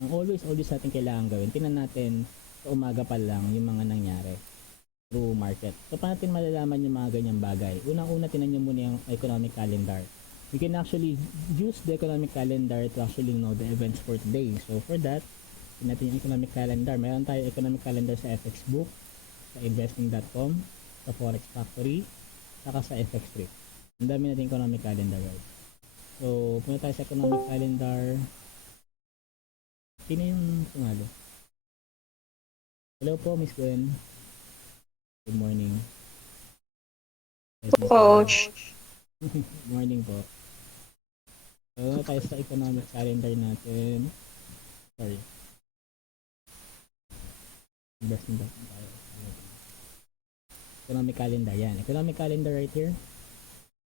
Ang always natin kailangan gawin, tingnan natin sa umaga pa lang yung mga nangyari through market. So, paano natin malalaman yung mga ganyang bagay? Unang-una, tingnan nyo muna yung economic calendar. We can actually use the economic calendar to actually know the events for today. So, for that, tingnan natin yung economic calendar. Meron tayo economic calendar sa FX Book, sa investing.com, sa Forex Factory, saka sa FX Trip. Ang dami natin economic calendar, guys. So, punta tayo sa economic calendar. Sino yung sumalo? Hello po, Miss Gwen. Good morning. Yes, Miss Gwen. Coach. Good morning po. So, tayo sa economic calendar natin. Sorry. Investing tayo. Economic calendar, yan. Economic calendar right here.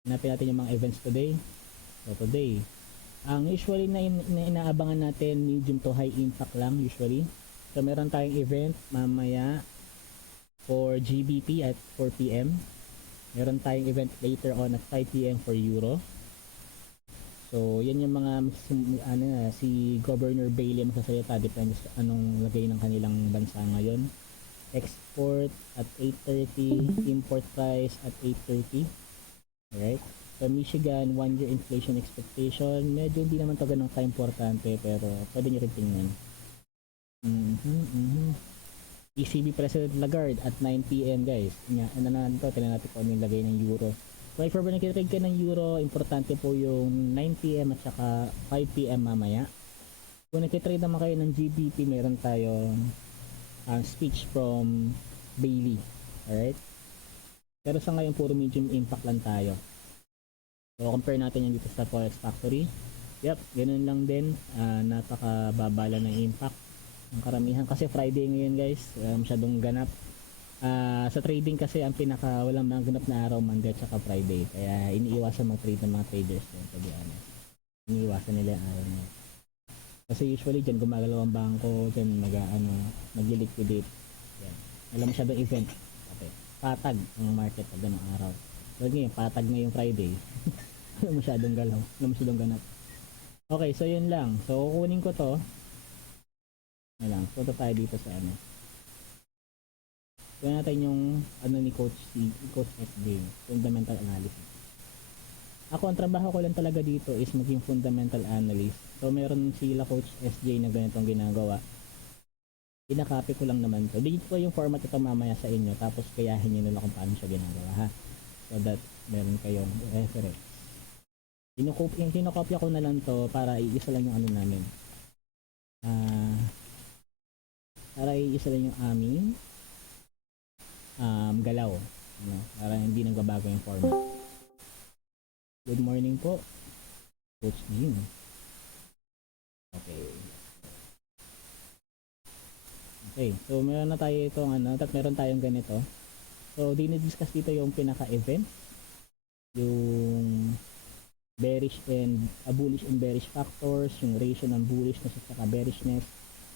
Hanapin natin yung mga events today. So, today, ang usually na inaabangan natin, medium to high impact lang usually. So, meron tayong event mamaya for GBP at 4 PM. Meron tayong event later on at 5 PM for Euro. So, yan yung mga si Governor Bailey magsasalita, depende sa anong lagay ng kanilang bansa ngayon. Export at 8:30, import price at 8:30. Alright? So, Michigan, 1-year inflation expectation. Medyo hindi naman to ganun ka-importante, pero pwede nyo rin tingnan. ECB President Lagarde at 9 PM, guys. Ano na to, tingnan natin kung ano yung lagay ng Euro. So, if ever nakitrade ka ng Euro, importante po yung 9 PM at saka 5 PM mamaya. Kung nakitrade naman kayo ng GBP, meron tayong speech from Bailey. Alright? Pero sa ngayon, puro medium impact lang tayo. So, compare natin yan dito sa Forex Factory. Yep, ganun lang din. Napakababala ng impact. Ang karamihan kasi Friday ngayon, guys. Masyadong ganap. Sa trading kasi, ang pinaka walang mga ganap na araw, Monday at saka Friday. Kaya iniiwasan mag-trade ng mga traders yun, to be honest. Iniiwasan nila yung araw na yun. Kasi usually dyan gumagalaw ang bangko, dyan mag-liquidate. Yan. Wala masyadong event. Okay. Patag ang market pag ganong araw. So ngayon, patag na yung Friday. Wala masyadong galaw. Wala masyadong ganap. Okay, so yun lang. So kukunin ko to. Punta tayo dito sa ano. Kunin natin yung ni Coach FJ, fundamental analysis. Ako, ang trabaho ko lang talaga dito is maging fundamental analyst. So, meron sila Coach SJ na ganitong ginagawa. Pinakopy ko lang naman to. Digit ko yung format ito mamaya sa inyo, tapos kayahin nyo nila kung paano siya ginagawa, ha? So that meron kayong reference. Kinokopya ko na lang to para iisa lang yung ano namin. Para iisa lang yung aming galaw. Para hindi nagbabago yung format. Good morning po, Coach Jim. Okay, so meron na tayo itong meron tayong ganito. So, dinidiscuss dito yung pinaka-event, yung bullish and bearish factors, yung ratio ng bullishness at saka bearishness,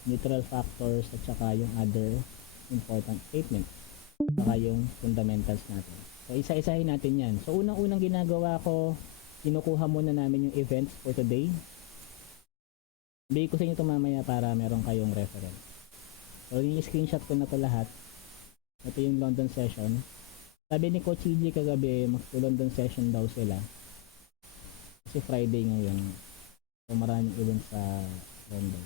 neutral factors, at saka yung other important statements, saka yung fundamentals natin. So, isa-isahin natin yan. So, unang-unang ginagawa ko, kinukuha muna namin yung events for today. Bigay ko sa inyo ito mamaya para meron kayong reference. So, i-screenshot ko na ito lahat. Ito yung London session. Sabi ni Coach CJ kagabi, mag-London session daw sila. Kasi Friday ngayon. So, maraming events sa London.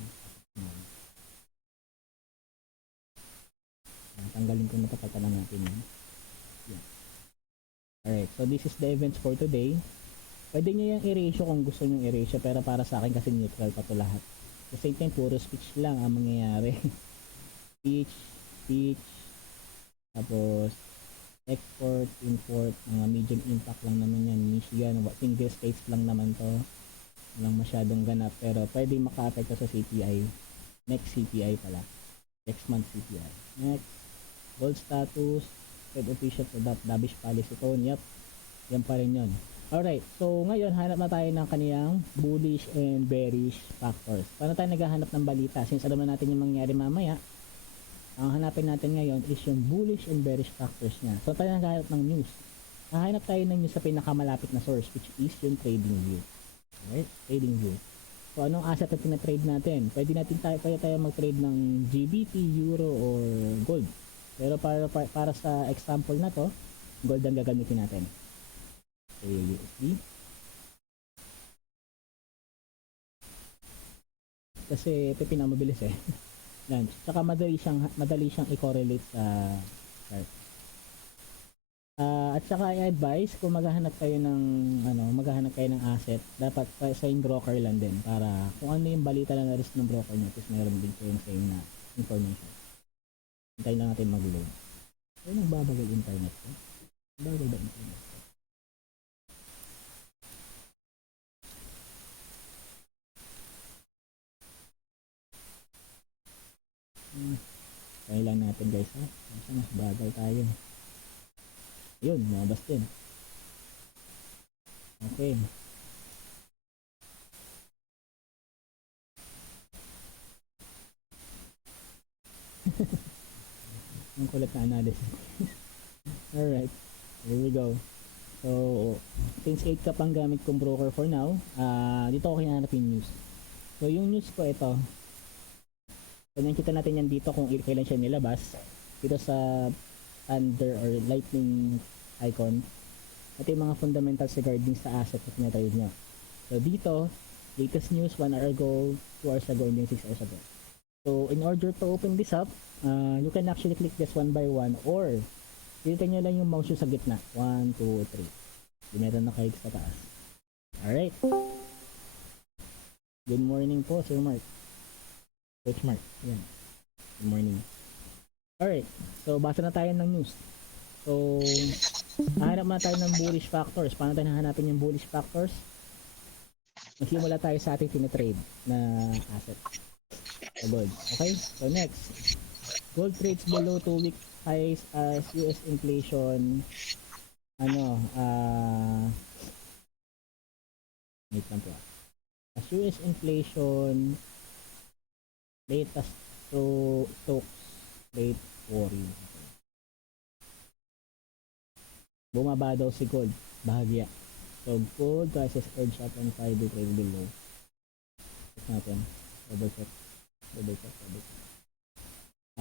Tanggalin ko na ito, patalan natin yun. Yeah. Alright, so this is the events for today. Pwede nyo yung erasure kung gusto nyo erasure, pero para sa akin kasi neutral pa to lahat. At the same time, puro speech lang ang mangyayari. speech, tapos export, import, mga medium impact lang naman yan. Michigan, single states lang naman to. Walang masyadong ganap, pero pwede maka-affect sa CPI. Next CPI pala. Next month CPI. Next, gold status, Fed official to dovish policy tone. Yep, yan pa rin yun. Alright, so ngayon hanap na tayo ng kaniyang bullish and bearish factors. Paano tayo naghahanap ng balita? Since alam na natin yung mangyayari mamaya, ang hanapin natin ngayon is yung bullish and bearish factors niya. So tayo naghahanap ng news. Hahanap tayo ng news sa pinakamalapit na source, which is yung trading view. Alright, trading view. So So anong asset na tina-trade natin? Pwede tayo mag-trade ng GBP, Euro or Gold. Pero para sa example na to, Gold ang gagamitin natin. So USD. Kasi ito pinakamabilis eh. Lunch. Saka madali siyang i-correlate sa chart. At saka i-advise kung maghahanap kayo ng asset, dapat sa yung broker lang din para kung ano yung balita na na-risk ng broker nyo, tapos meron din kayo same na information. Hintayin lang natin mag-load. Ay, nagbabagal internet ko. Bagal ba internet ko? Kaya lang natin guys ha. Mas bagal tayo. Yun, lumabas din. Okay. Ang kulit na analysis. Alright, here we go. So, since 8 ka pang gamit kong broker for now, dito ako hinahanap yung news. So, yung news ko ito. So, nakikita natin yan dito kung kailan siya nilabas. Dito sa thunder or lightning icon. Ito yung mga fundamentals regarding sa asset na tinatrade nyo. So dito, latest news 1 hour ago, 2 hours ago, and then 6 hours ago. So in order to open this up, you can actually click this one by one or dito nyo lang yung mouse sa gitna. 1, 2, 3. Meron na kayo sa taas. Alright. Good morning po, Sir Mark. Coach Mark. Yan. Good morning. Alright, so basa na tayo ng news. So, hahanap na tayo ng bullish factors. Paano tayo hahanapin yung bullish factors? Magsimula tayo sa ating tinitrade na asset. So, gold. Okay, so next. Gold trades below 2-week highs as US inflation wait lang po. As US inflation latest stocks rate 4. Bumaba daw si gold, bahagya. So gold prices edge up and 5-day trade below. Check natin. Double check.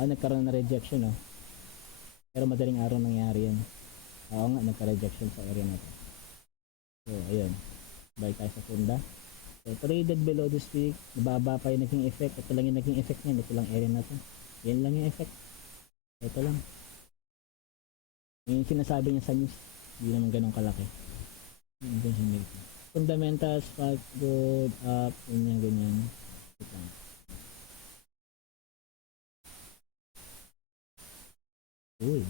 Nagkaroon na rejection pero madaling araw nangyari yan. Oo nga, nagka-rejection sa area na to. So ayun, buy tayo sa funda. So traded below this week, nababa pa yung naging effect. Ito lang yung naging effect niya, ito lang area na to. Yan lang yung effect. Ito lang. Yung sinasabi niya sa news, hindi naman ganun kalaki. Fundamentals, spot, good, up, ganyan. Ito lang. Uy,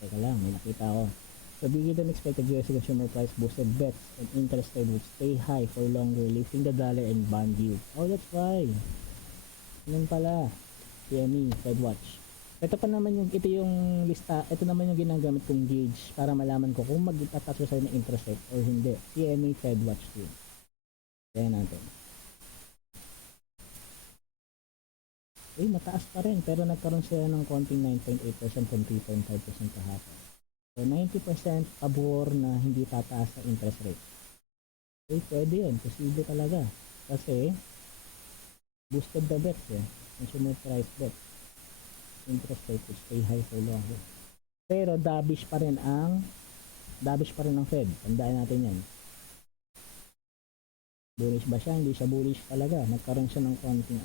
teka lang, may nakita ako. So bigger than expected US consumer price boosted bets and interest rate would stay high for longer, lifting the dollar and bond yield. Oh, that's why. Ganun pala. CME, Fed Watch. Ito yung lista, ito naman yung ginagamit kong gauge para malaman ko kung magtataas sa ng interest rate or hindi. CME, Fed Watch 2. Kaya natin. Mataas pa rin pero nagkaroon siya ng konting 9.8% from 3.5% kahapon. So 90% pabor na hindi tataas sa interest rate. Pwede yun, posible talaga. Kasi boosted the bet consumer price bet. Interest rate will stay high for longer. Pero dovish pa rin ang Fed. Tandaan natin yan. Bullish ba siya? Hindi siya bullish talaga. Nagkaroon siya ng konting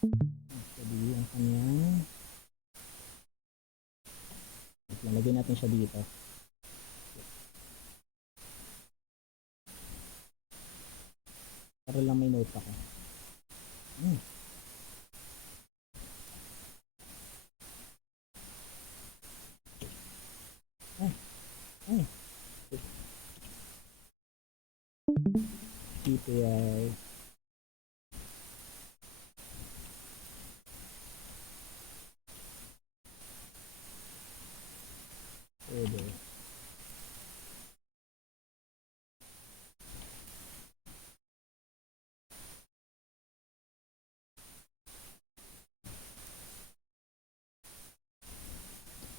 Actually, ang kanyang lalagyan natin siya dito. Para lang may note ako. CPI order.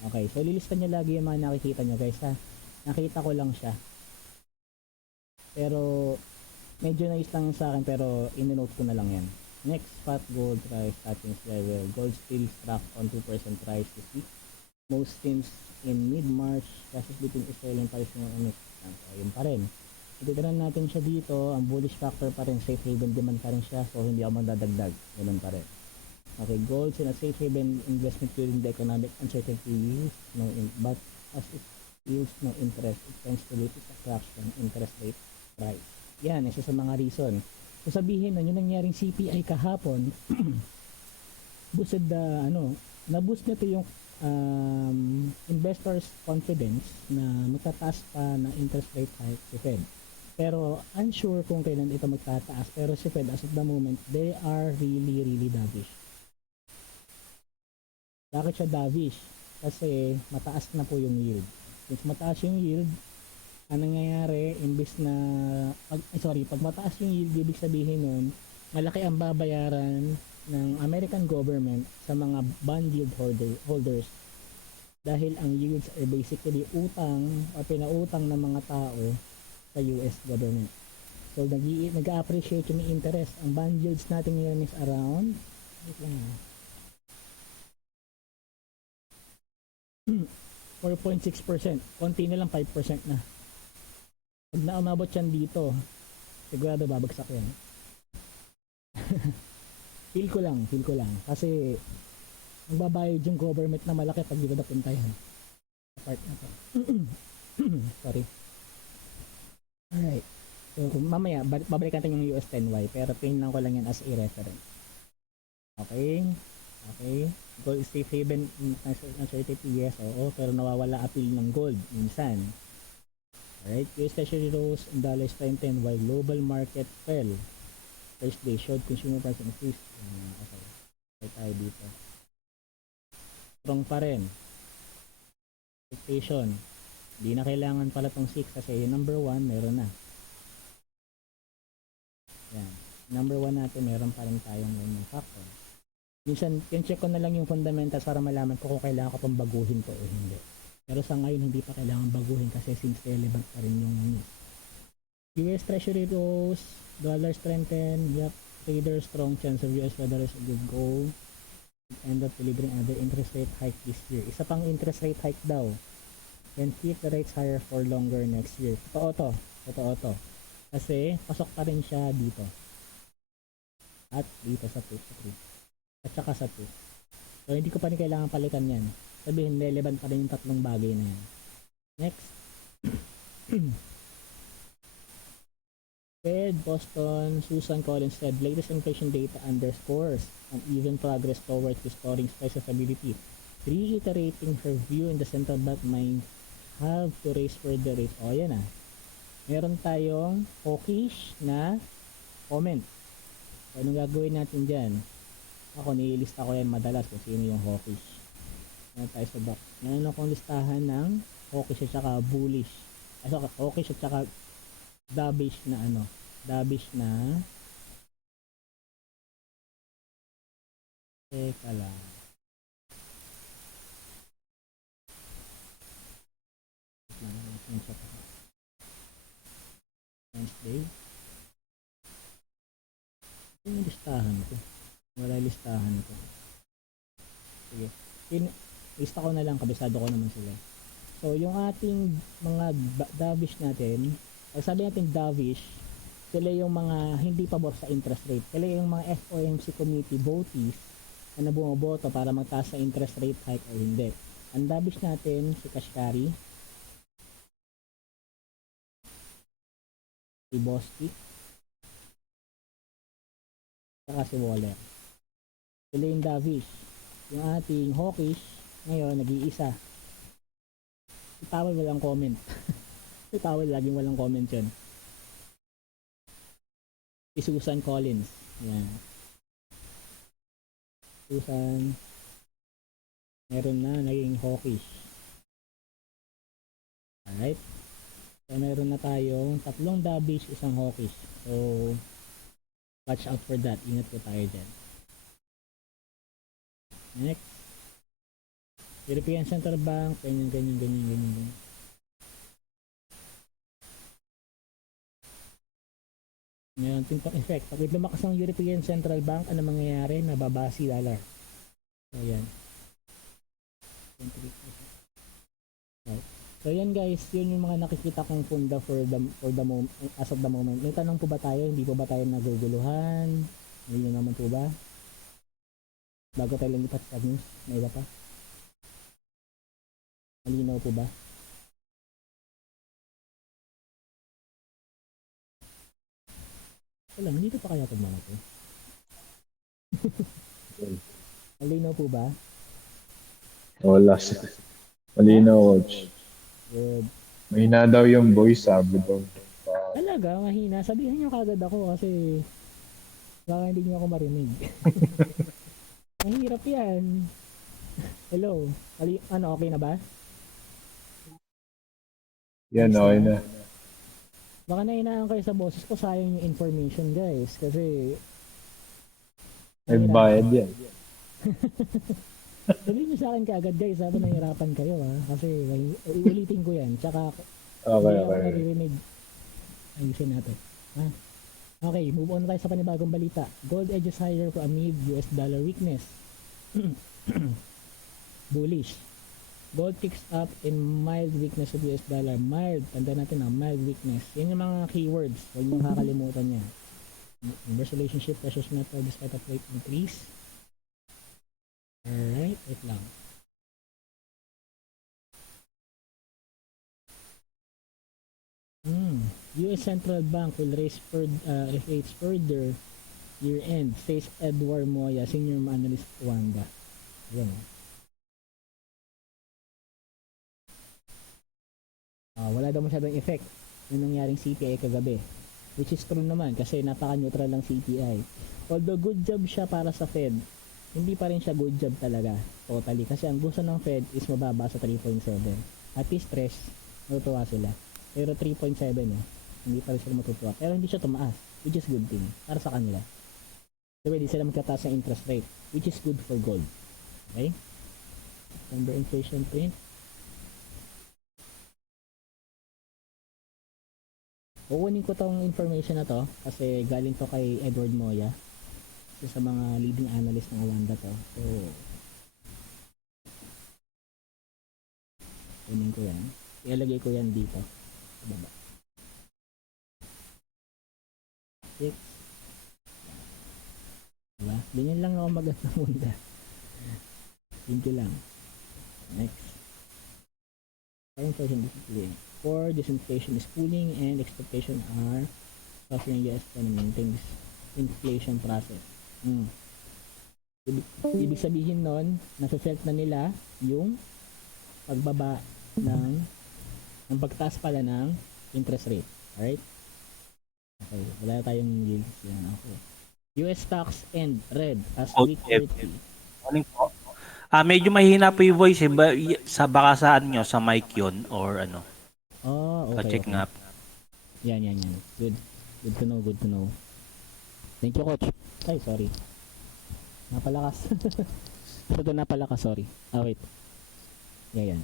Okay, so lilistan nyo lagi yung mga nakikita nyo guys ha. Nakita ko lang siya. Pero medyo nais lang yun sa akin pero in-note ko na lang yan. Next, spot gold price touching level. Gold still struck on 2% rise this week. Most teams in mid-March cases between Israel and Palestine and ayun pa rin. Ititignan natin siya dito, ang bullish factor pa rin, safe haven demand pa rin siya, so hindi ako magdadagdag, ganun pa rin. Okay, gold in a safe haven investment during the economic uncertainty, but as it yields no interest, it tends to lose its attraction, interest rate rise. Yan, isa sa mga reason. So sabihin na yung nangyaring CPI kahapon, boosted the, na-boost na to yung investors confidence na matataas pa na interest rate hike si Fed. Pero unsure kung kailan ito magtataas. Pero si Fed as of the moment, they are really dovish. Bakit siya dovish? Kasi mataas na po yung yield. Since mataas yung yield, ang nangyayari, imbis na, pag mataas yung yield, ibig sabihin nun, malaki ang babayaran ng American government sa mga bond yield holders dahil ang yields are basically utang o pinautang ng mga tao sa US government. So nag-appreciate yung interest. Ang bond yields natin ngayon is around 4.6%. Konti na lang 5% na. Pag naumabot yan dito, sigurado babagsak yan. Feel ko lang. Kasi magbabayad yung government na malaki pag dito napunta yan. Part na to. Sorry. Alright. So mamaya, babalik natin yung US 10Y. Pero tingnan ko lang yan as a reference. Okay. Gold safe haven uncertainty, yes, oo. Pero nawawala appeal ng gold minsan. Alright. US Treasury rose in dollar strengthened while global market fell. Thursday showed consumer price increase. Okay. Right tayo dito. Strong pa rin. Expectation. Hindi na kailangan pala tong 6 kasi yung number 1 meron na. Yan. Number 1 natin meron pa rin tayong ganyan factor. Minsan, check ko na lang yung fundamentals para malaman ko kung kailangan ko pang baguhin to o hindi. Pero sa ngayon, hindi pa kailangan baguhin kasi since relevant pa rin yung news. US Treasury rose, dollar strengthen, yep, trader strong chance of US dollars will go end up delivering other interest rate hike this year. Isa pang interest rate hike daw. And keep the rates higher for longer next year. Totoo to. Kasi pasok pa rin siya dito. At dito sa 2. At saka sa 2. So hindi ko pa rin kailangan palitan yan. Sabihin relevant pa rin yung tatlong bagay na yan. Next. Fed, Boston, Susan Collins said latest inflation data underscores uneven progress towards restoring price stability, reiterating her view in the central bank might have to raise further rates. O yan ah. Meron tayong hawkish na comment. So, anong gagawin natin dyan? Ako nililista ko yan madalas kung sino yung hawkish. Meron tayo sa box. Meron akong listahan ng hawkish at saka bullish. Hawkish at saka dovish na dovish na teka lang Wednesday yung listahan ko wala listahan ko sige lista ko na lang kabisado ko naman sila. So yung ating mga dovish natin, pag sabi natin dovish, sila yung mga hindi pabor sa interest rate. Sila yung mga FOMC committee votees na bumoboto para magtaas sa interest rate hike o hindi. Ang dovish natin, si Kashkari, si Bostic, saka si Waller. Sila yung dovish. Yung ating hawkish, ngayon, nag-iisa. Si Powell walang comment. Si Powell laging walang comment yun. Si Susan Collins. Yan. Susan. Meron na naging hawkish. Alright. So meron na tayong tatlong dovish, isang hawkish. So watch out for that. Ingat po tayo dyan. Next. European Central Bank. Ganyan. Meron din pang effect. Pag lumakas ng European Central Bank, ano mangyayari? Nababa si dollar. So, yan. Right. So, yan guys. Yun yung mga nakikita kong funda for the moment, as of the moment. May tanong po ba tayo? Hindi po ba tayo naguguluhan? Hindi naman po ba? Bago tayo lumipat sa news, may iba pa? Malinaw po ba? Wala, dito pa kaya pag malaki. Malinaw po ba? Wala siya. Malinaw, coach. Good. Mahina daw yung voice, sabi daw. Talaga, mahina. Sabihan nyo kagad ako kasi baka hindi nyo ako marinig. Mahirap yan. Hello? Ano, okay na ba? Yan, okay na. Baka nahinaan kayo sa boses ko, sayang yung information guys. Kasi May bayad yan. sabihin nyo sa akin kaagad guys, sabi nahirapan kayo ha. Kasi ulitin ko yan. Tsaka Okay, hindi ako okay. naririnig. Ayusin natin. Ha? Okay, move on tayo sa panibagong balita. Gold edges higher amid US dollar weakness. Bullish. Gold picks up in mild weakness of US dollar. Mild, tanda natin mild weakness. Yan yung mga keywords. Huwag mong kakalimutan yan. Inverse relationship precious metal despite of rate increase. Alright, wait lang. US Central Bank will raise rates further year-end, says Edward Moya, Senior Analyst Wanda. Yan. Wala daw masyadong effect yung nangyaring CPI kagabi. Which is true naman kasi napaka-neutral lang CPI. Although good job siya para sa Fed, hindi pa rin siya good job talaga. Totally. Kasi ang gusto ng Fed is mababa sa 3.7. At least stress, matutuwa sila. Pero 3.7 hindi pa rin sila matutuwa. Pero hindi siya tumaas, which is good thing para sa kanila. So hindi sila magkataas ng interest rate, which is good for gold. Okay? September inflation print. Kukunin ko tong information na to kasi galing to kay Edward Moya, isa sa mga leading analyst ng Wanda to. So kunin ko yan, ilalagay ko yan dito sa baba. 6. Diba? Ganyan lang ako magat ng Wanda. Thank you lang. Next. Inflation discipline. For disinflation is cooling and expectation are suffering US economy maintain this inflation process. Ibig sabihin nun, nasa-felt na nila yung pagbaba ng pagtaas pala ng interest rate. Alright? Okay, wala tayong yields yan. Okay. US stocks end red as week 30. Morning po. Medyo mahina po yung voice baka saan nyo, sa mic yun or ano. Oh, okay. Check nga. Yan. Good. Good to know. Thank you, coach. Ay, sorry. Napalakas. Ito napalakas, sorry. Wait. Yan.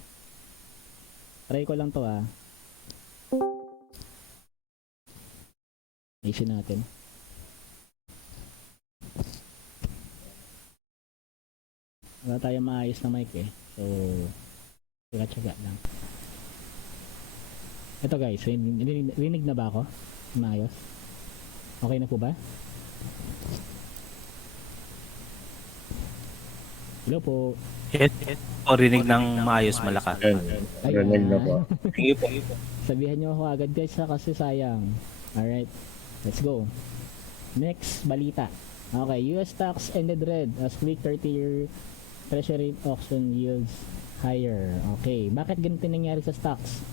Try ko lang to Ayusin natin. Wala tayong maayos na mic So, tsaga lang. Ito guys, rinig na ba ako? Maayos? Okay na po ba? Hello po. Yes. O rinig ng maayos malakas. Yan, rinig na po. Sige po. Sabihan nyo ako agad guys kasi sayang. Alright, let's go. Next, balita. Okay, US stocks ended red as week 30-year treasury auction yields higher. Okay, bakit ganito nangyari sa stocks?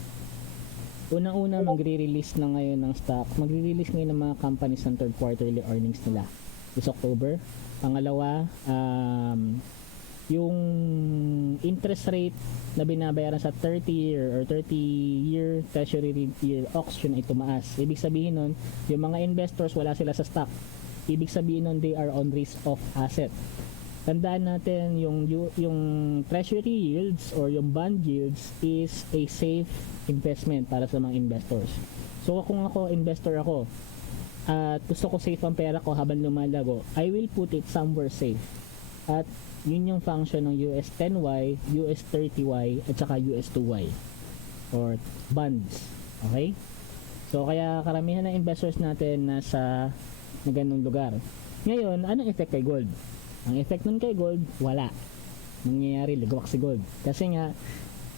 Unang-una, magre-release na ngayon ng stock. Magre-release ngayon ng mga companies ng third quarterly earnings nila this October. Pangalawa, yung interest rate na binabayaran sa 30-year or 30-year treasury yield auction ay tumaas. Ibig sabihin nun, yung mga investors wala sila sa stock. Ibig sabihin nun, they are on risk of asset. Tandaan natin yung treasury yields or yung bond yields is a safe investment para sa mga investors. So kung ako investor ako, at gusto ko safe ang pera ko habang lumalago, I will put it somewhere safe. At yun yung function ng US 10Y, US 30Y, at saka US 2Y or bonds. Okay? So kaya karamihan ng investors natin nasa na ganung lugar. Ngayon, anong effect kay gold? Ang effect nun kay gold, wala. Nangyayari, lagwak si gold. Kasi nga,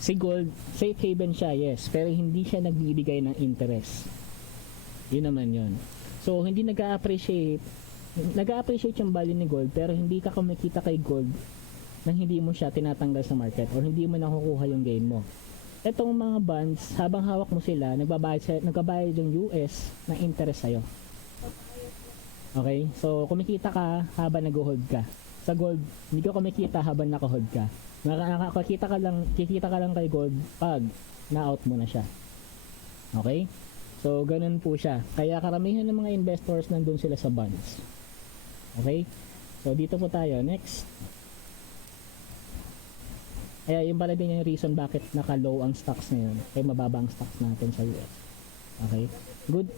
si gold, safe haven siya, yes, pero hindi siya nagbibigay ng interest. Yun naman yun. So, hindi nag-appreciate yung value ni gold, pero hindi ka kumikita kay gold nang hindi mo siya tinatanggal sa market or hindi mo nakukuha yung gain mo. Etong mga bonds, habang hawak mo sila, nagbabayad yung US ng interest sa'yo. Okay? So, kumikita ka habang nag-hold ka. Sa gold, hindi ka kumikita habang naka-hold ka. Kikita ka lang kay gold pag na-out mo na siya. Okay? So, ganun po siya. Kaya karamihan ng mga investors nandun sila sa bonds. Okay? So, dito po tayo. Next. Kaya yung pala din yung reason bakit naka-low ang stocks ngayon. Kaya mababa ang stocks natin sa US. Okay? Good.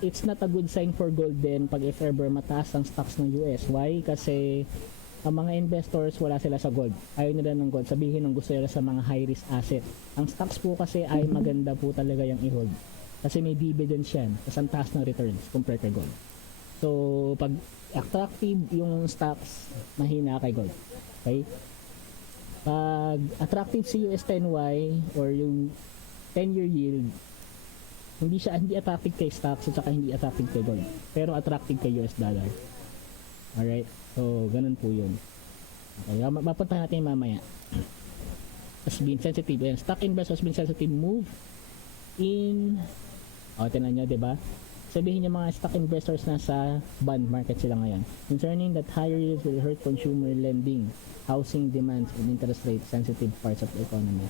It's not a good sign for gold din pag if ever mataas ang stocks ng US. Why? Kasi ang mga investors wala sila sa gold. Ayaw nila ng gold. Sabihin ng gusto nila sa mga high risk asset. Ang stocks po kasi ay maganda po talaga yung i-hold. Kasi may dividends yan. Kasi ang taas ng returns compared kay gold. So, pag attractive yung stocks, mahina kay gold. Okay? Pag attractive si US 10Y or yung 10-year yield, hindi attractive kay stocks at saka hindi attractive kay gold. Pero attractive kay US dollar. Alright? So, ganun po yun. Okay, mapunta natin mamaya. Has been sensitive. Ayan, stock investors has been sensitive move in tinan nyo, diba? Sabihin nyo mga stock investors na sa bond market sila ngayon. Concerning that higher yields will hurt consumer lending, housing demands, and interest rate sensitive parts of the economy.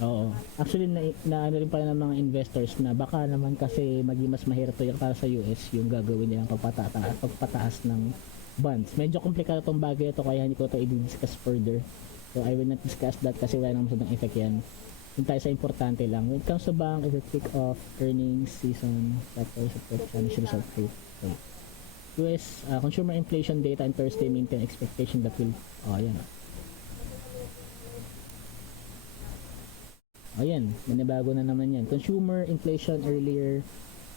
Oo. Actually, na ano rin pala ng mga investors na baka naman kasi maging mas mahirap to yung para sa US yung gagawin nilang pagpataas ng bonds. Medyo komplikado tong bagay ito kaya hindi ko ito i-discuss further. So, I will not discuss that kasi wala naman masyadong effect yan. Yung tayo sa importante lang. When it comes to bank, if it pick off earnings, season, factors, financial result rate. So, US consumer inflation data on Thursday maintain expectation that will, yan. Ayan, manibago na naman yan. Consumer inflation earlier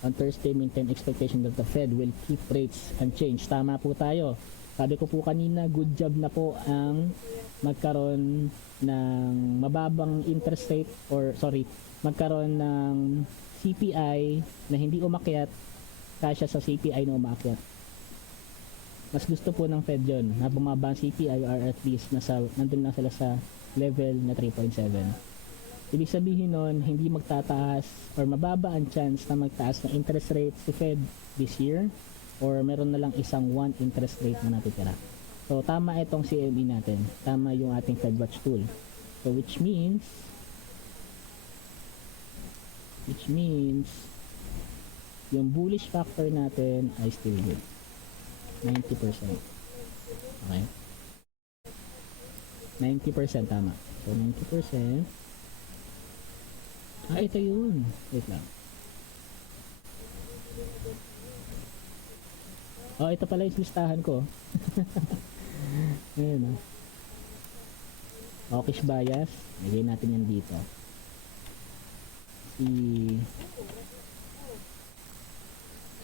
on Thursday maintain expectation that the Fed will keep rates unchanged. Tama po tayo. Sabi ko po kanina, good job na po ang magkaroon ng mababang interest rate magkaroon ng CPI na hindi umakyat kasya sa CPI na umakyat. Mas gusto po ng Fed yun na bumaba ang CPI or at least nandun lang sila sa level na 3.7. Ibig sabihin nun, hindi magtataas or mababa ang chance na magtaas ng interest rate si Fed this year or meron na lang isang 1 interest rate na natitira. So, tama itong CME natin. Tama yung ating FedWatch tool. So, which means yung bullish factor natin ay still good. 90%. Okay? 90% tama. So, 90%. Ito yun. Wait lang. Ito pala yung listahan ko. Ayan, Hawkish bias. Lagay natin yan dito. Si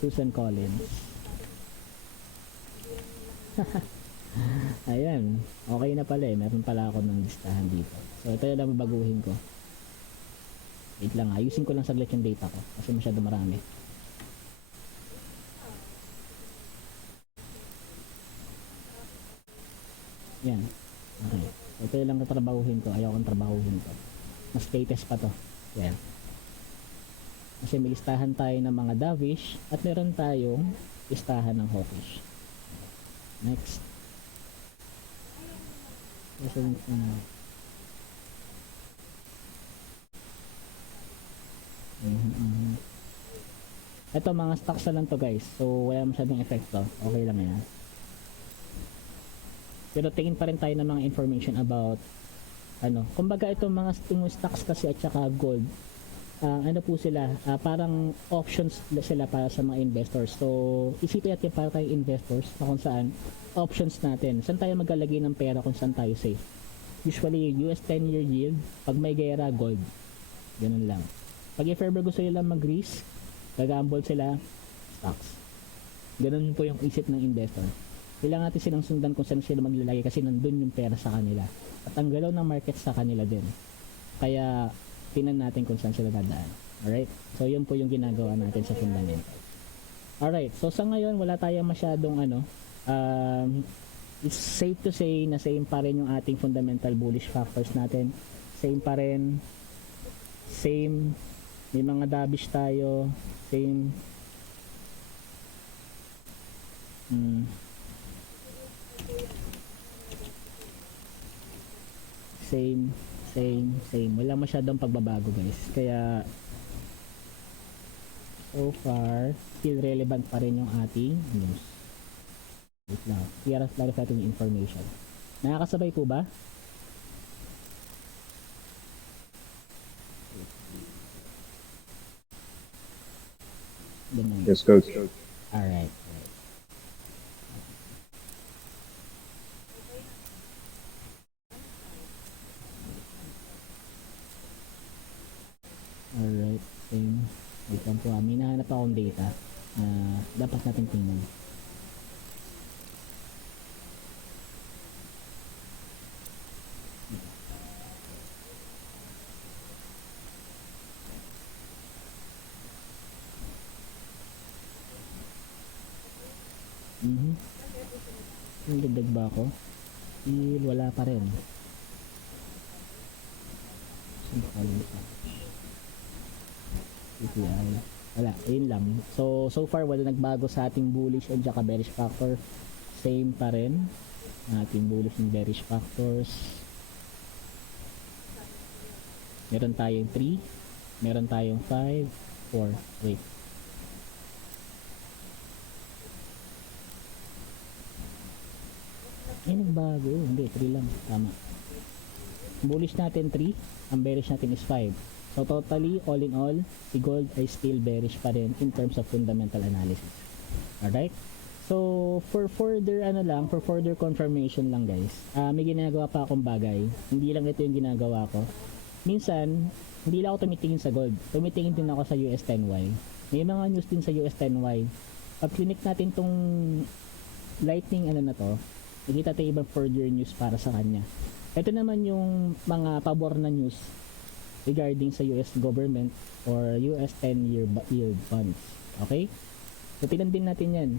Susan Collins. Ayan. Okay na pala Meron pala ako ng listahan dito. So, ito yung lang baguhin ko. Wait lang, ayusin ko lang saglit yung data ko kasi masyado marami. Yan. Okay. Ito yung lang tatrabahuhin ko. Ayaw kong trabahuhin ko. Mas latest pa to. Yan. Kasi may listahan tayo ng mga dovish at meron tayong listahan ng hawkish. Next. Ito mga stocks na lang to guys. So wala masyadong epekto. Okay lang yan. Pero tingin pa rin tayo ng mga information about kumbaga itong mga stocks kasi at saka gold ano po sila, parang options sila para sa mga investors. So, isipin natin para tayong investors na kung saan options natin. Saan tayo maglalagay ng pera kung saan tayo safe. Usually, US 10-year yield, pag may gera, gold. Ganun lang. Pag if ever gusto nila mag-risk, gagamble sila, stocks. Ganun po yung isip ng investor. Kailangan natin silang sundan kung saan sila maglalagay kasi nandun yung pera sa kanila. At ang galaw ng market sa kanila din. Kaya, tinan natin kung saan sila dadaan. Alright? So, yun po yung ginagawa natin sa fundamental. Alright. So, sa ngayon, wala tayong masyadong it's safe to say na same pa rin yung ating fundamental bullish factors natin. Same pa rin. Same. May mga dovish tayo. Same. Same. Wala masyadong pagbabago guys. Kaya so far, still relevant pa rin yung ating news. Wait lang. Clarify natin yung information. Nakakasabay po ba? Ganun. Yes, coach. Alright. Alright, same. Wait lang po, may nahanap akong data na dapat natin tingnan. Nagdagdag ba ako? Wala pa rin. Saan ba kalim pa? CPI. Wala, ayun lang. So far wala nagbago sa ating bullish and saka bearish factor. Same pa rin. Ating bullish and bearish factors. Meron tayong 3. Meron tayong 5, 4. Wait. Ay, nagbago. Hindi, 3 lang. Tama. Bullish natin 3. Ang bearish natin is 5. So totally, all in all, si gold ay still bearish pa rin in terms of fundamental analysis. Alright? So, for further confirmation lang guys, may ginagawa pa akong bagay. Hindi lang ito yung ginagawa ko. Minsan, hindi lang ako tumitingin sa gold. Tumitingin din ako sa US 10Y. May mga news din sa US 10Y. Pag click natin tong lightning na to, nakita tayo ibang further news para sa kanya. Ito naman yung mga pabor na news regarding sa US government or US 10-year yield bonds. Okay? So, tinan din natin yan.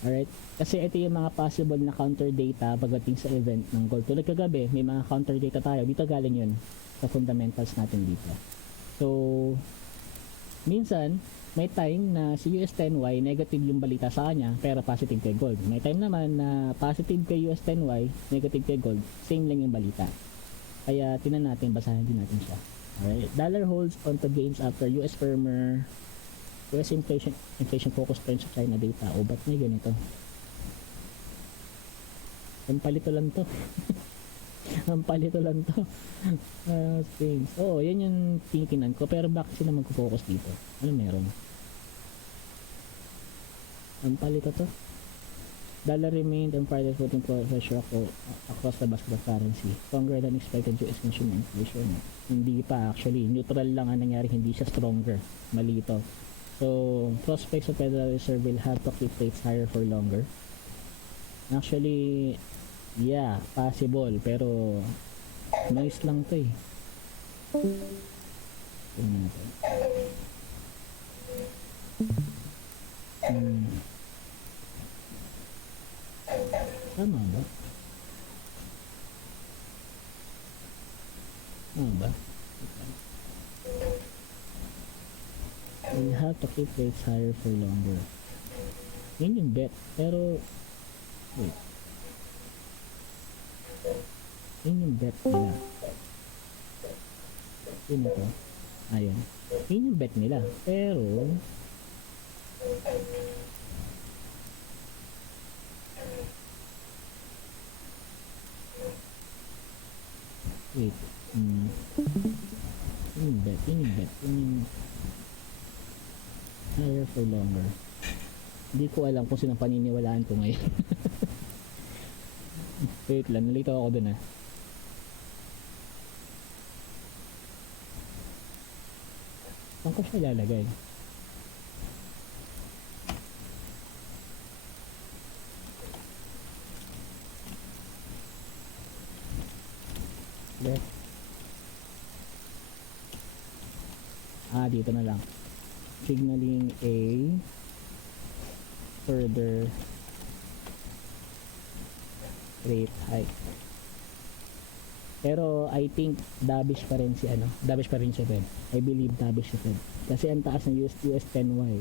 Alright? Kasi ito yung mga possible na counter data pagdating sa event ng gold. Tulad kagabi, may mga counter data tayo. Dito galing yun sa fundamentals natin dito. So, minsan, may time na si US 10Y negative yung balita sa kanya pero positive kay gold. May time naman na positive kay US 10Y, negative kay gold, same lang yung balita. Kaya tinan natin, basahin din natin siya. Alright, dollar holds on to gains after US firmer US inflation focus trends sa China data. O ba't may ganito? Ang palito lang to. Ang palito lang to. Things. Oo, yan yung tinitingnan ko. Pero bakit sila magpo-focus dito? Ano meron? Ang palito to. Dollar remained on Friday putting pressure across the basket of currency. Stronger than expected US consumer inflation. Hindi pa actually. Neutral lang ang nangyari. Hindi siya stronger. Mali ito. So, prospects of Federal Reserve will have to keep rates higher for longer. Actually, yeah, possible. Pero, noise lang to eh. Tingnan natin. Tama ba? Tama ba? We'll have to keep rates higher for longer. Yun yung bet. Pero, wait. Yun yung bet nila. Yun ito. Ayun. Yun yung bet nila. Pero, wait. Yun yung bet. bet. You need bet. You need higher for longer. Hindi ko alam kung sino paniniwalaan ko ngayon. Wait lang, nalito ako dun Saan ko siya ilalagay? Left. Dito na lang. Signaling a further rate hike. Pero I think dovish pa rin si dovish pa rin si Fed. I believe dovish si Fed. Kasi ang taas ng US 10Y.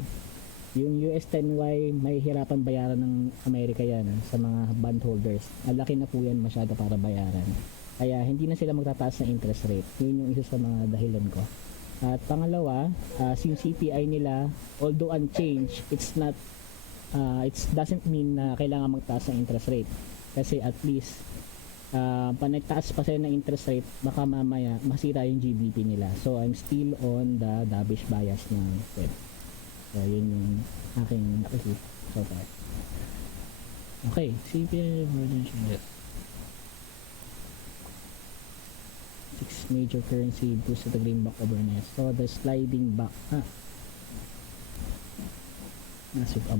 Yung US 10Y may hirapan bayaran ng Amerika yan sa mga bondholders. Ang laki na po yan masyado para bayaran. Kaya hindi na sila magtataas ng interest rate. Yun yung isa sa mga dahilan ko. At pangalawa, yung CPI nila, although unchanged, it's not it doesn't mean na kailangan magtaas ng interest rate. Kasi at least pag nagtaas pa sila ng interest rate, baka mamaya masira yung GDP nila. So I'm still on the dovish bias ng Fed. So yun yung aking nakikita so far. Okay, CPI emergency debt. 6 major currency boost to the greenback overnight. So the sliding back.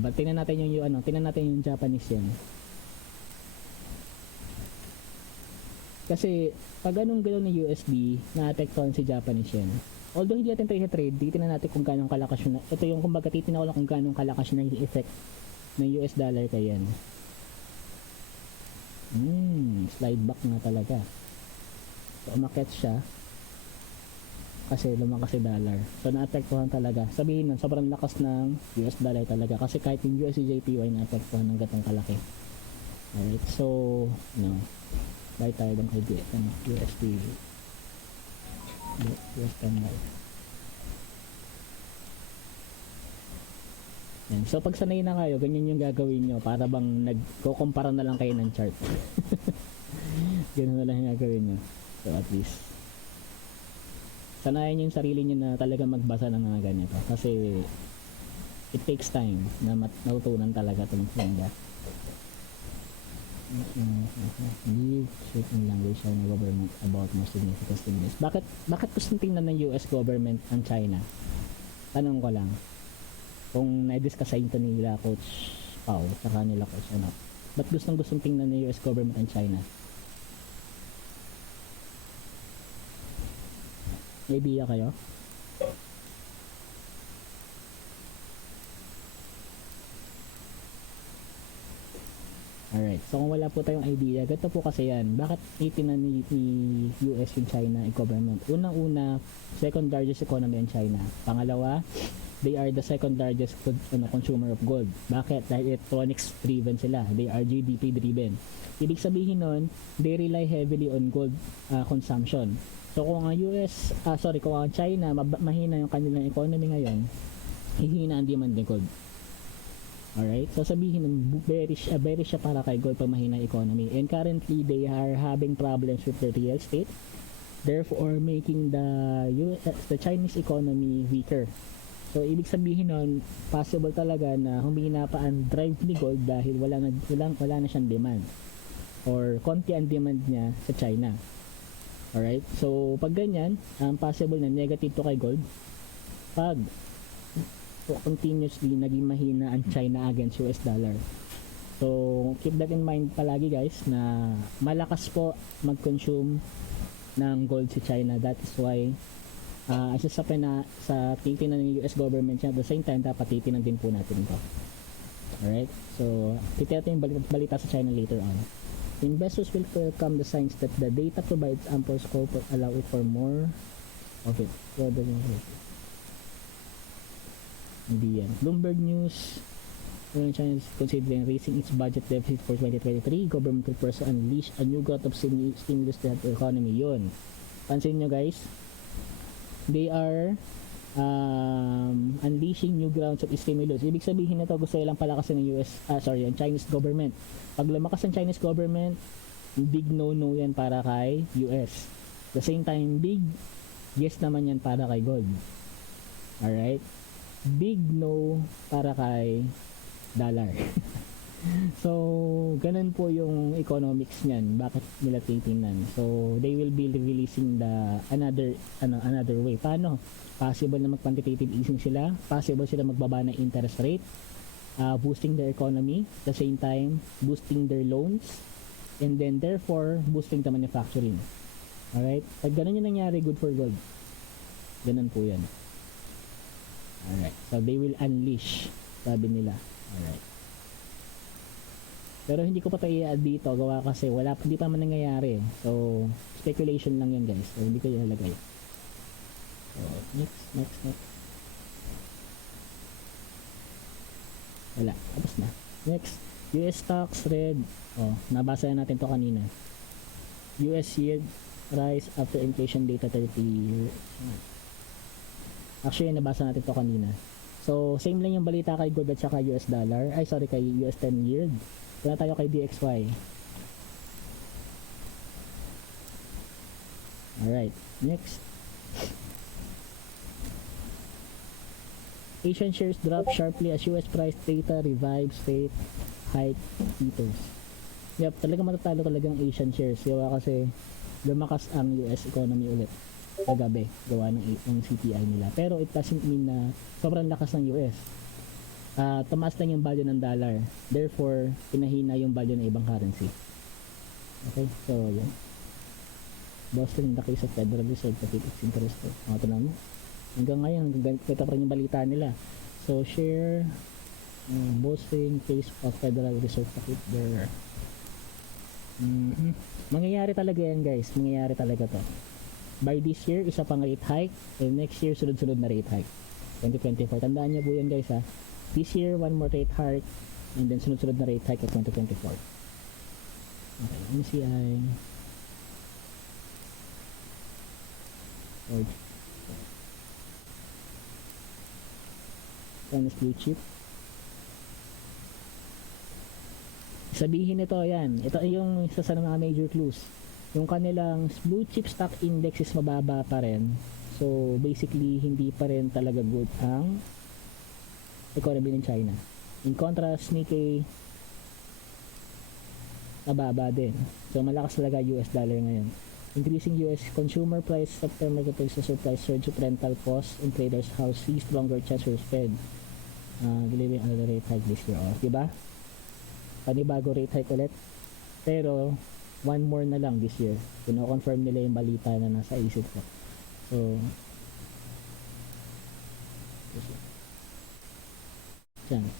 But tingnan natin yung tingnan natin yung Japanese yan. Kasi pag anong galaw ng USD, na-apektuhan si Japanese yen. Although hindi natin trade, titingnan natin kung gaano kalakas yun. Ito yung kumbaga titingnan ko lang kung gaano kalakas na yung effect ng US dollar kay yen. Slide back nga talaga. So umakyat siya kasi lumakas si dollar. So na-apektuhan talaga. Sabihin nun, sobrang lakas ng US dollar talaga. Kasi kahit yung USD/JPY na-apektuhan ng gatong kalaki. Alright, so buy tayo ng idea USD US 10Y. Yan. So pag sanay na kayo, ganyan yung gagawin nyo para bang nagkukumpara na lang kayo ng chart. Ganun na lang yung gagawin nyo. So at least sanayin nyo yung sarili nyo na talaga magbasa ng mga ganito kasi it takes time na matutunan talaga itong funda. Leave certain language ng government about more significant stimulus. Bakit gusto tingnan ng US government ang China? Tanong ko lang. Kung na-discuss ito nila Coach Pao saka nila Coach ba't gustong tingnan ng US government ang China? May idea kayo? Alright, so kung wala po tayong idea, ganito po kasi yan. Bakit itinan ni US yung China government? Unang-una, second largest economy in China. Pangalawa, they are the second largest consumer of gold. Bakit? Dahil electronics driven sila. They are GDP driven. Ibig sabihin nun, they rely heavily on gold consumption. So kung ang kung ang China mahina yung kanilang economy ngayon, hihina ang demand ng gold. Alright, so sabihin ng bearish siya para kay gold pag mahina economy. And currently, they are having problems with the real estate, therefore making the Chinese economy weaker. So ibig sabihin nun, possible talaga na humina pa ang drive ni gold dahil wala na siyang demand or konti ang demand niya sa China. Alright, so pag ganyan, possible na negative to kay gold pag continuously naging mahina ang China against US dollar. So keep that in mind palagi guys na malakas po mag-consume ng gold si China. That is why isa sa titinan ng US government at the same time dapat titinan din po natin ito. Alright, so titinan yung balita sa China later on. Investors will welcome the signs that the data provides ample scope to allow it for more of it. Hindi yan. Bloomberg News, China is considering raising its budget deficit for 2023. Government will first unleash a new glut of stimulus to help the economy. Yun. Pansin nyo guys, they are unleashing new grounds of stimulus. Ibig sabihin nito gusto nilang palakasin ng ang Chinese government. Pag lumakas ang Chinese government, big no-no yan para kay US. The same time, big Yes naman yan para kay gold. Alright? Big no para kay dollar. So, ganun po yung economics niyan. Bakit nila titingnan? So, they will be releasing the another way. Paano? Possible na mag-quantitative easing sila. Possible sila magbaba ng interest rate. Boosting their economy. At the same time, boosting their loans. And then, therefore, boosting the manufacturing. Alright? Pag ganun yung nangyari, good for gold. Ganun po yan. Alright. So, they will unleash. Sabi nila. Alright. Pero hindi ko pa ito i-add dito gawa kasi hindi pa man nangyayari. So, speculation lang yan guys. So, hindi ko ilalagay. So, next. Wala. Tapos na. Next. US stocks red. Oh, nabasa na natin to kanina. US yield rise after inflation data 30 year. Actually, nabasa natin to kanina. So, same lang yung balita kay gold at saka US dollar. Ay, sorry, kay US 10 yield. Wala tayo kay DXY. Alright, next. Asian shares drop sharply as US price data revives faith hike ethos. Yep, talaga matatalo talagang Asian shares. Gawa kasi lumakas ang US economy ulit kagabi gawa ng CPI nila. Pero it doesn't mean na sobrang lakas ng US. Tumaas lang yung value ng dollar. Therefore, pinahina yung value ng ibang currency. Okay, so yun. Boston in the case of Federal Reserve to keep its interest rate. Ito na mo. Hanggang ngayon, ito pa rin yung balita nila. So, share Boston case of Federal Reserve to keep their mangyayari talaga yan guys. Mangyayari talaga to. By this year, isa pang rate hike. And next year, sunod-sunod na rate hike. 2024. Tandaan niyo po yan guys ha. This year, one more rate hike, and then sunod-sunod na rate hike at 2024. Okay, MCI. Chinese blue chip. Sabihin nito, yan. Ito yung isa sa mga major clues. Yung kanilang blue chip stock index is mababa pa rin. So, basically, hindi pa rin talaga good ang economy ng China. In contrast, Nikkei mababa din. So malakas talaga US dollar ngayon. Increasing US consumer price September marketplace surprise surge of rental costs and traders house see stronger chance for Fed delivering another rate hike this year. Diba? Panibago rate hike ulit. Pero one more na lang this year. Kino-confirm nila yung balita na nasa isip ko. So chance.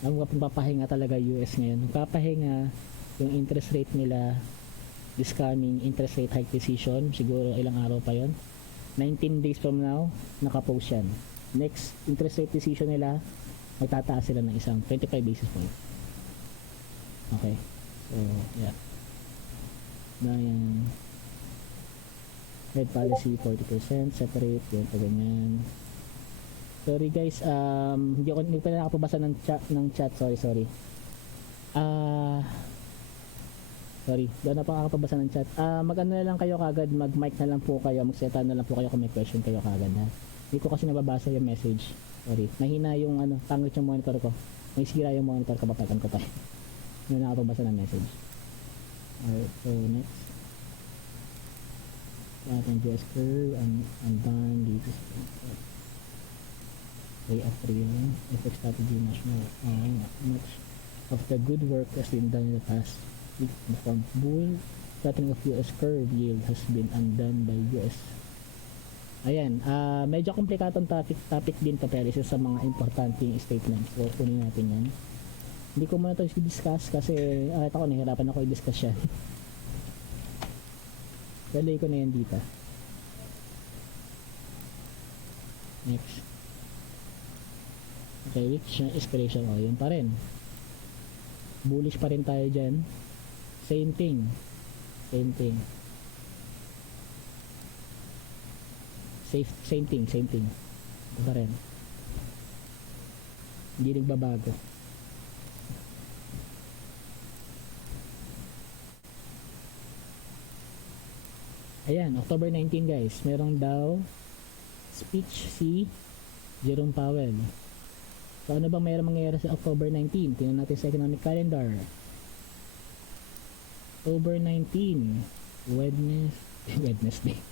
Ang papahinga talaga US ngayon. Papahinga yung interest rate nila this coming interest rate hike decision. Siguro ilang araw pa yon. 19 days from now, nakapost yan. Next interest rate decision nila, magtataas sila ng isang 25 basis point. Okay. So, yeah. Na yan. Fed policy 40%, separate, yan pa ganyan. Sorry guys, hindi pa nakapabasa ng chat, sorry. Sorry, doon na pa nakapabasa ng chat. Mag-ano na lang kayo kagad, mag-mic na lang po kayo, mag-seta na lang po kayo kung may question kayo kagad ha. Hindi ko kasi nababasa yung message. Sorry, mahina yung pangit yung monitor ko. May sira yung monitor ko, papatan ko pa. Hindi na nakapabasa ng message. Alright, so next. Ating GS curve, I'm done, dito sa way of trading, FX strategy much of the good work has been done in the past week. From bull flattening of US curve yield has been undone by US. Ayan, medyo komplikadong topic din to pero isa sa mga importanteng statements. So, kunin natin yan. Hindi ko muna ito i-discuss kasi ito ko nahirapan ako i-discuss yan. Galay ko na yan dito. Next. Okay, which inspiration? Yun pa rin. Bullish pa rin tayo dyan. Same thing. Same thing. Same thing. Ito pa rin. Hindi nagbabago. Ayan, October 19 guys, merong daw speech si Jerome Powell. So ano bang mayroong mangyayari sa October 19? Tingnan natin sa economic calendar. October 19, Wednesday.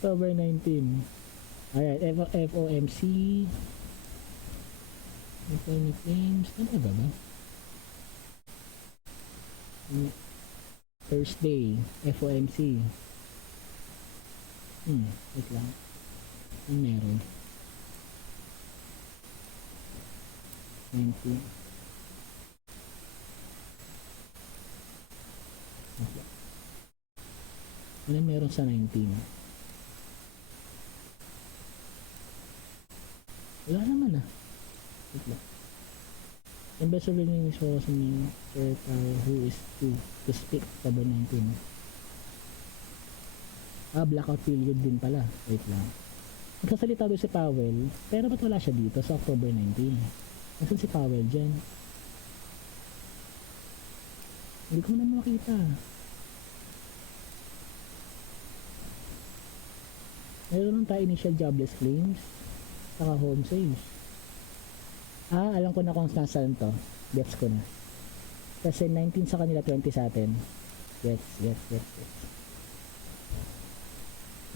October 19. Alright, FOMC. Economic claims. Ano ba ba? Thursday, FOMC. Wait lang. Ano meron? 19. Okay. Ano meron sa 19? Wala naman ah. Wait lang. Investor learning is for me, Sir Powell, who is to speak October 19. Blackout period din pala. Wait lang. Magsasalita doon si Powell, pero ba't wala siya dito sa October 19? Nasaan si Powell dyan? Hindi ko na makita. Meron tayo initial jobless claims, saka home sales. Alam ko na kung nasaan to. Gets ko na. Kasi 19 sa kanila, 20 sa atin. Gets.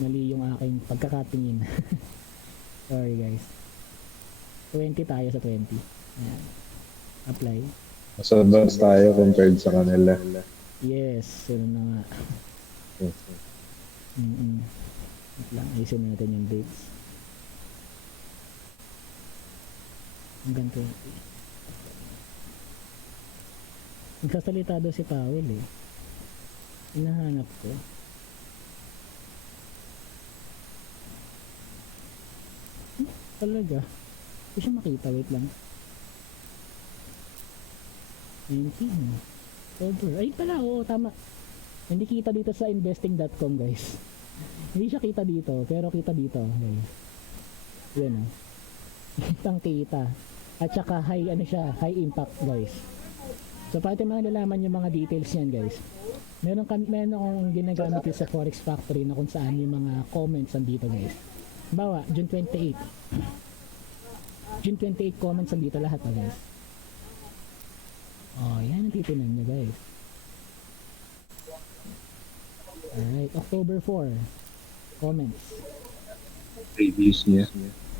Mali yung aking pagkakatingin. Sorry guys. 20 tayo sa 20. Ayan. Apply. Mas advanced tayo compared sa kanila. Yes. Yun na nga. Wait lang. Ayusin natin yung dates. Hanggang 20. Nagsasalita doon si Powell eh. Hinahanap ko. Talaga. Hindi siya makita. Wait lang. 19. October. Ay pala. Oo, tama. Hindi kita dito sa investing.com guys. Hindi siya kita dito. Pero kita dito guys. Yan o. Kitang kita. At saka high impact guys. So pati mga nalaman yung mga details niyan guys. Meron akong ginagamit sa Forex Factory na kung saan yung mga comments andito guys. Bawa, June 28. June 28 comments andito lahat guys. Yan ang titinan nyo guys. Alright, October 4. Comments. Previews niya.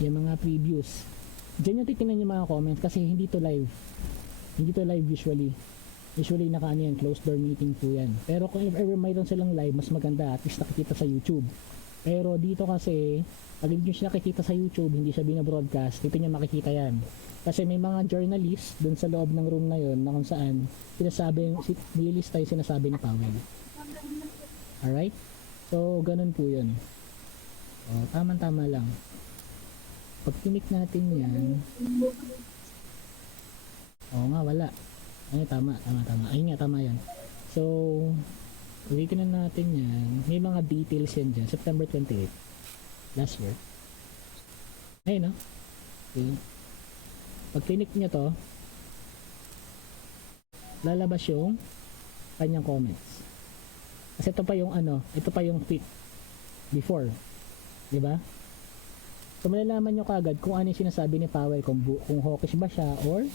Yung mga previews. Diyan yung titingnan yung mga comments kasi hindi to live. Hindi to live usually. Usually naka yan, closed door meeting po yan. Pero kung ever mayroon silang live, mas maganda at least nakikita sa YouTube. Pero dito kasi, pag hindi nyo siya nakikita sa YouTube, hindi siya binabroadcast, dito nyo makikita yan. Kasi may mga journalist dun sa loob ng room na yon na kung saan nililista yung sinasabi ni Powell. Alright? So, ganun po yun. Tama-tama lang. Pag tinik natin yan, nga wala. Ay tama. Ayun nga, tama yan. So ulitin na natin yan. May mga details yan dyan. September 28 last year. Ayun no. Okay. Pag tinik nyo to, lalabas yung kanyang comments. Kasi ito pa yung tweet before, di ba? So malalaman nyo kagad kung ano yung sinasabi ni Powell, kung hawkish ba siya or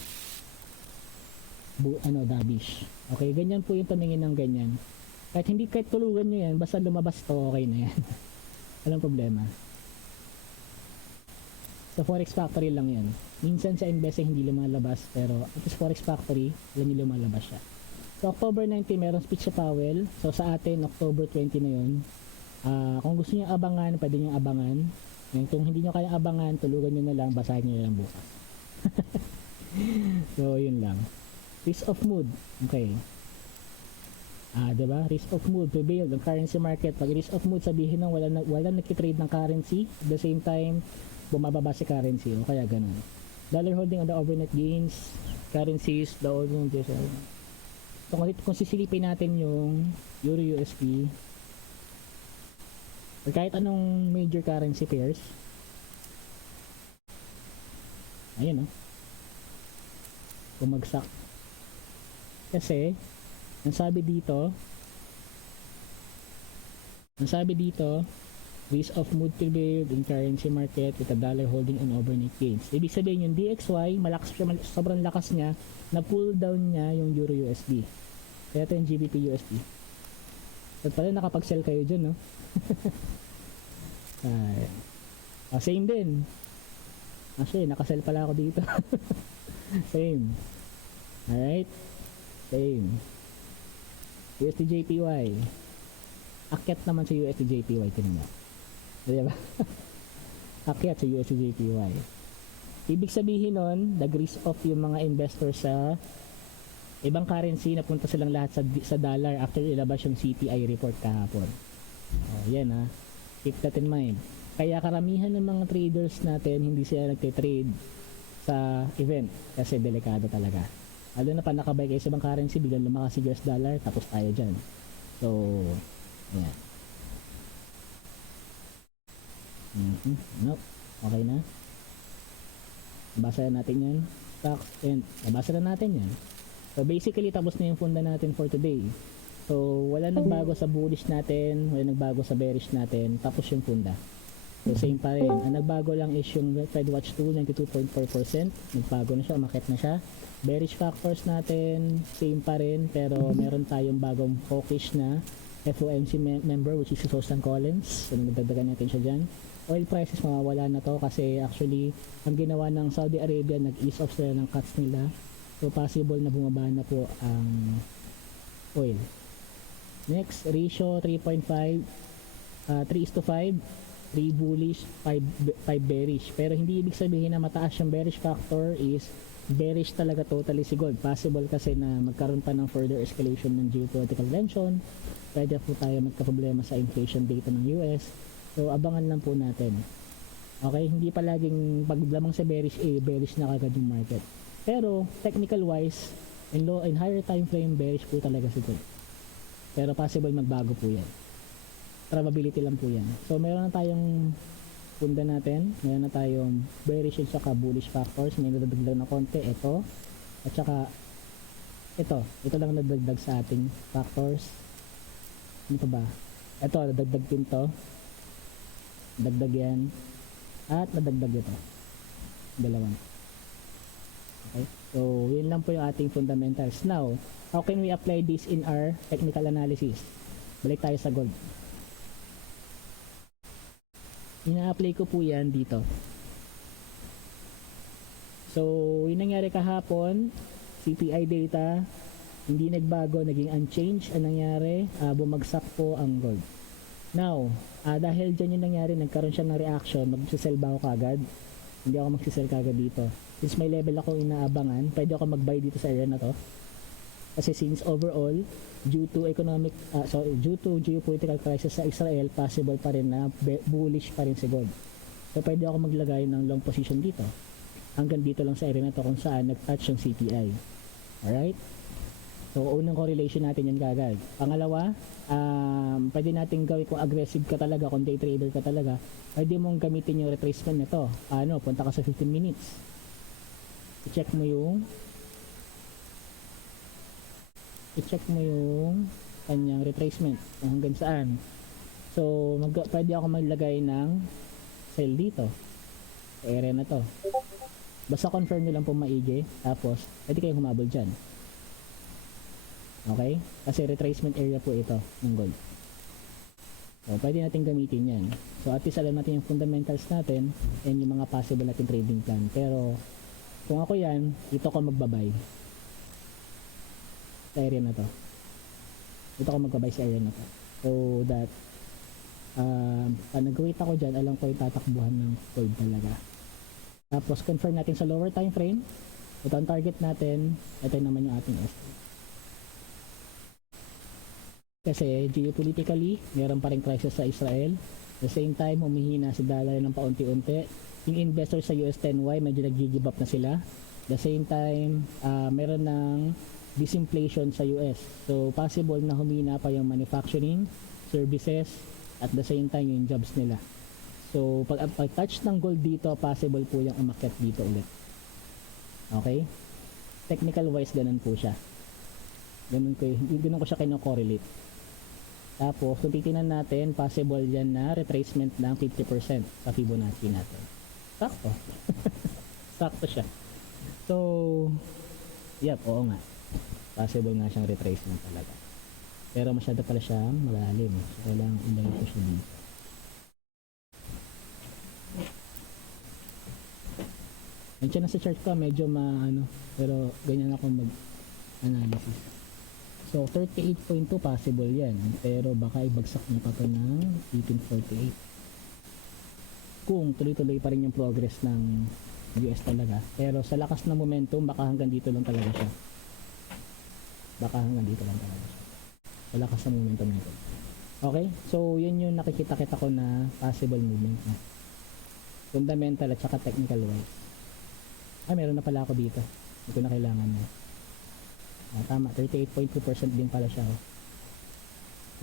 dovish. Okay, ganyan po yung tumingin ng ganyan. Kahit tulugan nyo yan, basta lumabas to, okay na yan. Walang problema. Sa Forex Factory lang yan. Minsan sa investing hindi lumalabas, pero at least Forex Factory, alam nyo lumalabas siya. So October 19, meron speech sa Powell. So sa atin, October 20 na yun. Kung gusto nyo abangan, pwede nyo abangan. Kung hindi nyo kaya abangan, tulugan nyo na lang, basahin nyo na lang bukas. So, yun lang. Risk of mood. Okay. Diba? Risk of mood prevailed on currency market. Pag risk of mood, sabihin nang wala nagtitrade ng currency. At the same time, bumababa si currency. O kaya ganun. Dollar holding on the overnight gains. Currencies, the holding on. So, kung sisilipin natin yung Euro USD, or kahit anong major currency pairs, ayun bumagsak. Kasi ang sabi dito, Ang sabi dito, risk of mood prevailed in currency market with a dollar holding on overnight gains. Ibig sabihin yung DXY, malakas siya, sobrang lakas niya, na pull down niya yung Euro USD. Kaya ito yung GBP USD. So pala nakapag-sell kayo dyan, no? Same din. Actually, nakasell pala ako dito. Same. Alright? Same. USD JPY. Akyat naman sa USD JPY. Tinan mo. Diba? Akyat sa USD JPY. Ibig sabihin nun, nag-risk off yung mga investors sa ibang currency, napunta silang lahat sa dollar after ilabas yung CPI report kahapon. Yan ha. Keep that in mind. Kaya karamihan ng mga traders natin, hindi sila nagte-trade sa event kasi delikado talaga. Lalo na pa nakabay kayo sa ibang currency, biglang lumakas si US dollar, tapos tayo dyan. So, yan. Nope. Okay na. Basa na natin yan. Stocks and nabasa na natin yan. So basically tapos na yung funda natin for today. So wala nagbago sa bullish natin, wala nagbago sa bearish natin, tapos yung funda. So same pa rin. Ang nagbago lang is yung FedWatch 2, 92.4%. Nagbago na siya, umakyat na siya. Bearish factors natin, same pa rin, pero meron tayong bagong hawkish na FOMC member which is si Susan Collins. So nagdagdagan natin siya dyan. Oil prices mawawala na to kasi actually ang ginawa ng Saudi Arabia, nag-ease off sila ng cuts nila. So possible na bumaba na po ang oil. Next, ratio 3.5, 3:5, 3 bullish, 5 bearish. Pero hindi ibig sabihin na mataas yung bearish factor is bearish talaga totally si gold. Possible kasi na magkaroon pa ng further escalation ng geopolitical tension. Pwede po tayo magka-problema sa inflation data ng US. So abangan lang po natin. Okay, hindi pa laging pag lamang sa bearish bearish na kagad yung market. Pero technical wise, in higher time frame bearish po talaga si gold. Pero possible magbago po 'yan. Probability lang po 'yan. So meron na tayong funda natin, meron na tayong bearish at saka bullish factors, may nadagdag na konti ito. At saka ito lang nadagdag sa ating factors. Ano pa ba? Ito, nadagdag din to. Dagdag yan. At nadagdag ito. Dalawa. Okay? So, yun lang po yung ating fundamentals. Now, how can we apply this in our technical analysis? Balik tayo sa gold. Ina-apply ko po yan dito. So, yung nangyari kahapon, CPI data, hindi nagbago, naging unchanged ang nangyari, bumagsak po ang gold. Now, dahil dyan yung nangyari, nagkaroon siya ng reaction, magsisell ba ako kagad? Hindi ako magsisell kagad dito. Since may level ako inaabangan, pwede ako mag-buy dito sa area na to. Kasi since overall, due to geopolitical crisis sa Israel, possible pa rin na bullish pa rin si gold. So, pwede ako maglagay ng long position dito. Hanggang dito lang sa area na to kung saan nag-touch yung CPI. Alright? So, unang correlation natin yan kagad. Pangalawa, pwede natin gawin kung aggressive ka talaga, kung day trader ka talaga, pwede mong gamitin yung retracement nito. Punta ka sa 15 minutes. I-check mo yung kanyang retracement kung hanggang saan. So, pwede ako maglagay ng sell dito sa area na to. Basta confirm nyo lang po maigi, tapos pwede kayong humabol dyan. Okay? Kasi retracement area po ito ng gold. So, pwede natin gamitin yan. So, at least alam natin yung fundamentals natin and yung mga possible natin trading plan. Pero, kung ako yan, dito ko magbabay. Sa area na to. Dito ko magbabay sa area na to. So, that, pag nag-wait ako dyan, alam ko yung tatakbuhan ng gold talaga. Tapos, confirm natin sa lower time frame. Ito ang target natin. Ito naman yung ating ST. Kasi geopolitically, meron pa rin crisis sa Israel. At the same time, humihina si dollar ng paunti-unti. Yung investors sa US 10Y, medyo nag-give up na sila. At the same time, meron ng disinflation sa US. So, possible na humina pa yung manufacturing, services, at the same time yung jobs nila. So, pag touch ng gold dito, possible po yung umakyat dito ulit. Okay? Technical wise, ganun po siya. Ganun ko siya kino-correlate. Tapos, kung titingnan natin, possible yan na retracement ng 50% sa Fibonacci natin. Sakto. Sakto siya. So, yep, oo nga. Possible nga siyang retracement talaga. Pero masyado pala siyang malalim. So, kailangan ilagay ko siya dito. Nandiyan na sa chart ko, medyo pero ganyan ako mag-analysis. So, 38.2 possible yan. Pero baka ibagsak niya pa to ng 1848. Kung tuloy-tuloy pa rin yung progress ng US talaga. Pero sa lakas ng momentum, baka hanggang dito lang talaga siya. Baka hanggang dito lang talaga siya. Sa lakas ng momentum nito. Okay? So, yun yung nakikita-kita ko na possible movement na. Fundamental at saka technical wise. Ay, meron na pala ako dito. Hindi ko na kailangan na. Tama, 38.2% din pala siya.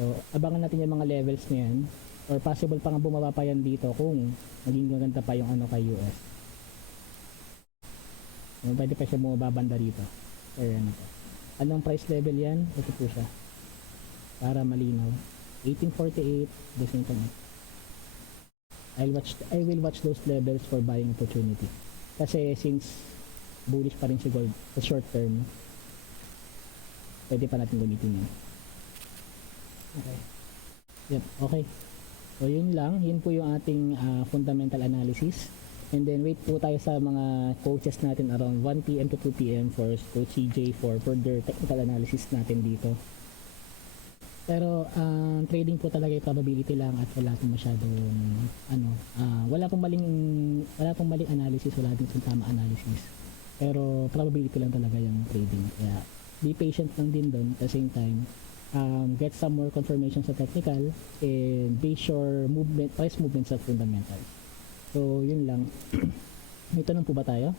So, abangan natin yung mga levels niyan. Or possible pa nga bumaba pa yan dito kung maging maganda pa yung kay US. So, pwede pa siya bumabanda rito. Or ano to. Anong price level yan? Ito po siya. Para malinaw. 1848, the same time. I will watch those levels for buying opportunity. Kasi since bullish pa rin si gold sa short term, pwede pa natin gamitin yan. Okay. Yep, okay. So yun lang, yun po yung ating fundamental analysis. And then wait po tayo sa mga coaches natin around 1 PM to 2 PM for Coach CJ for further technical analysis natin dito. Pero trading po talaga yung probability lang at wala pong masyadong wala pong maling analysis, wala din pong tama analysis. Pero probability lang talaga yung trading. Kaya be patient lang din doon at the same time. Get some more confirmation sa technical and base your price movement sa fundamentals. So yun lang. May tanong po ba tayo?